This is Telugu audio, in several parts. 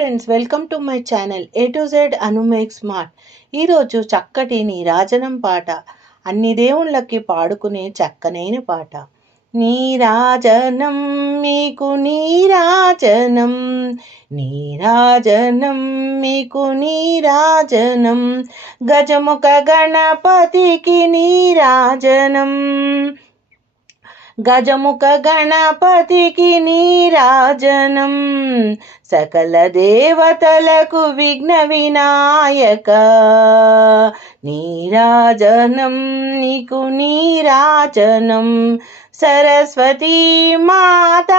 Friends welcome to my channel A to Z Anu make smart ఈరోజు చక్కటి నీరాజనం పాట. అన్ని దేవుళ్ళకి పాడుకునే చక్కనైన పాట. నీరాజనం మీకు నీరాజనం. నీరాజనం మీకు నీరాజనం. గజముఖ గణపతికి నీరాజనం. గజముఖ గణపతికి నీరాజనం. సకల దేవతలకు విఘ్న వినాయక. నీరాజనం నీకు నీరాజనం. సరస్వతీ మాత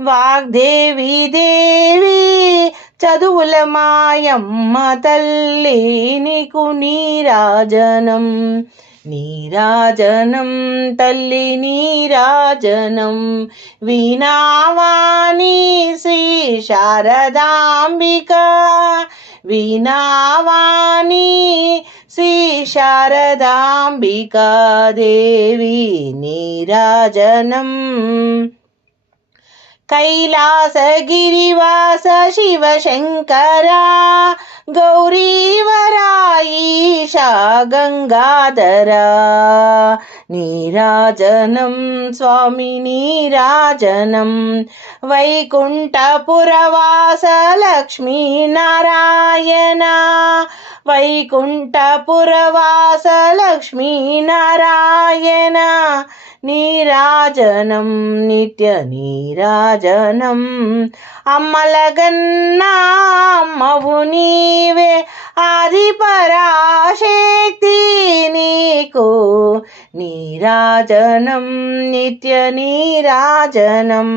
వాగ్దేవి దేవి. చదువుల మాయమ్మ తల్లి నీకు నీరాజనం. నీరాజనం తల్లి నీరాజనం వీణావాణి శ్రీ శారదాంబిక వీణావాణి శ్రీ శారదాంబికా దేవి నీరాజనం कैलासगिरिवास शिवशङ्करा गौरीवरा ईशा गङ्गाधरा। नीराजनं स्वामि नीराजनं वैकुण्ठपुरवास लक्ष्मीनारायण। वैकुण्ठपुरवास लक्ष्मीनारायण నీరాజనం నిత్య నీరాజనం. అమ్మలగన్నా అమ్మవు నీవే ఆది పరాశక్తి నీకు. నీరాజనం నిత్య నీరాజనం.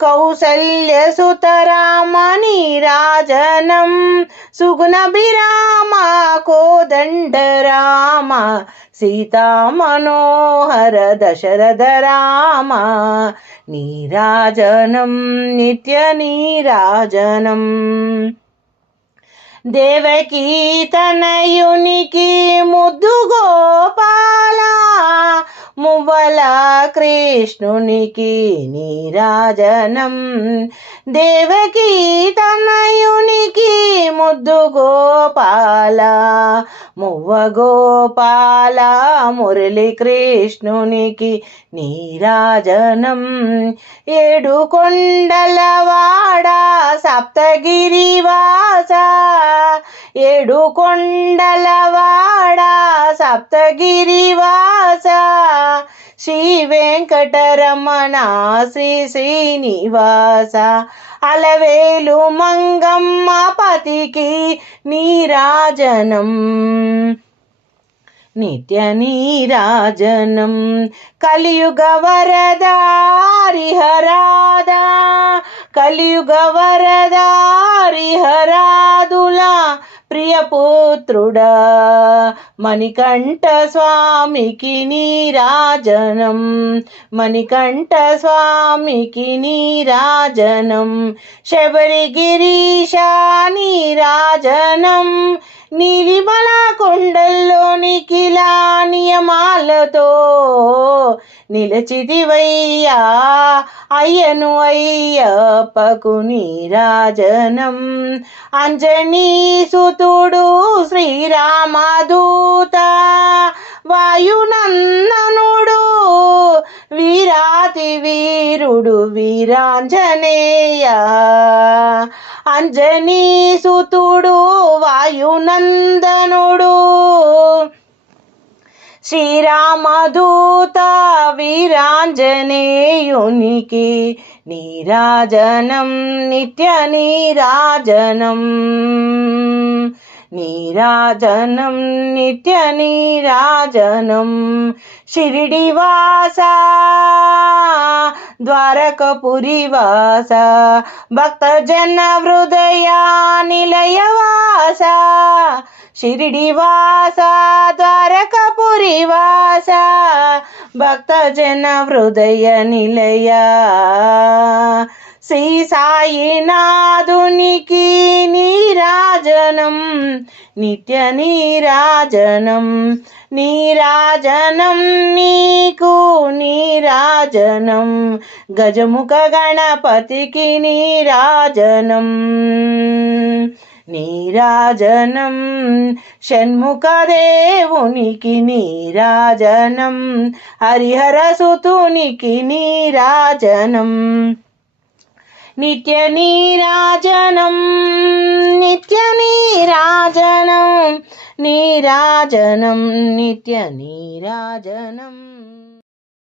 కౌసల్యసుతరామ నీరాజనం. సుగుణభిరామ కోదండరామ. సీతామనోహర దశరథ రామ నీరాజనం నిత్య నీరాజనం. దేవకీతనయునికి ముద్దు గోపాల మువ్వల కృష్ణునికి నీరాజనం. దేవకీతనయునికి ముద్దు గోపాలా మువ్వ గోపాల మురళి కృష్ణునికి నీరాజనం. ఏడు కొండలవాడ సప్తగిరివాస ఏడు కొండలవాడ సప్తగిరివాస శ్రీ వెంకటరమణ శ్రీ శ్రీనివాస అలవేలు మంగమ్మ పతికి నీరాజనం. నిత్య నీరాజనం. కలియుగ వరదారిహరాదా. కలియుగ వరదారిహరాదులా. ప్రియపుత్రుడా మణికంఠ స్వామికి నీరాజనం మణికంఠ స్వామికి నీరాజనం శబరిగిరీశా నీరాజనం నీ విమల కొండల్లో నిఖిలా నియమాలతో నిలచిదివయ్యా అయ్యను అయ్యప్పకు నీరాజనం అంజనీ సుతుడు శ్రీరామదూత వాయునందనుడు వీరాతి వీరుడు వీరాంజనేయ. అంజనీసుతుడు వాయునందనుడు. శ్రీరామదూత వీరాంజనేయునికి నీరాజనం నిత్య నీరాజనం. నీరాజనం నిత్య నీరాజనం. షిరిడివాస ద్వారకపురివాస భక్తజన హృదయ నిలయవాస షిరిడివాస ద్వారకపురివాస భక్తజన హృదయ నిలయ. శ్రీ సాయినాథునికి నీరాజనం నిత్య నీరాజనం నీరాజనం నీకు నీరాజనం గజముఖ గణపతికి నీరాజనం నీరాజనం షణ్ముఖదేవునికి నీరాజనం హరిహర సుతునికి నీరాజనం. नित्यनीराजनं नित्यनीराजनं नीराजनं नित्यनीराजनम्।